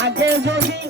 Adeus, ouvintes.